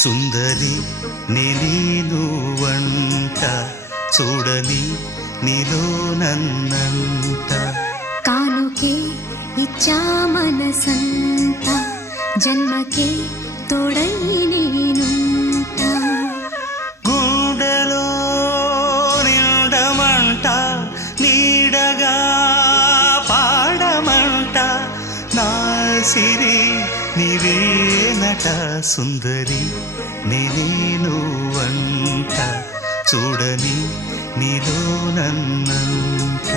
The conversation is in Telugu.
సుందరి నేను వంట చూడని నీలో నన్నంట కానుకే ఇచ్చా మనసంత జన్మకే తోడై నేనుంటా గుండెలో నిండమంట నీడగా పాడమంట నా సిరి నీవేనట సుందరి నేను వంట చూడని నీలో నన్నంట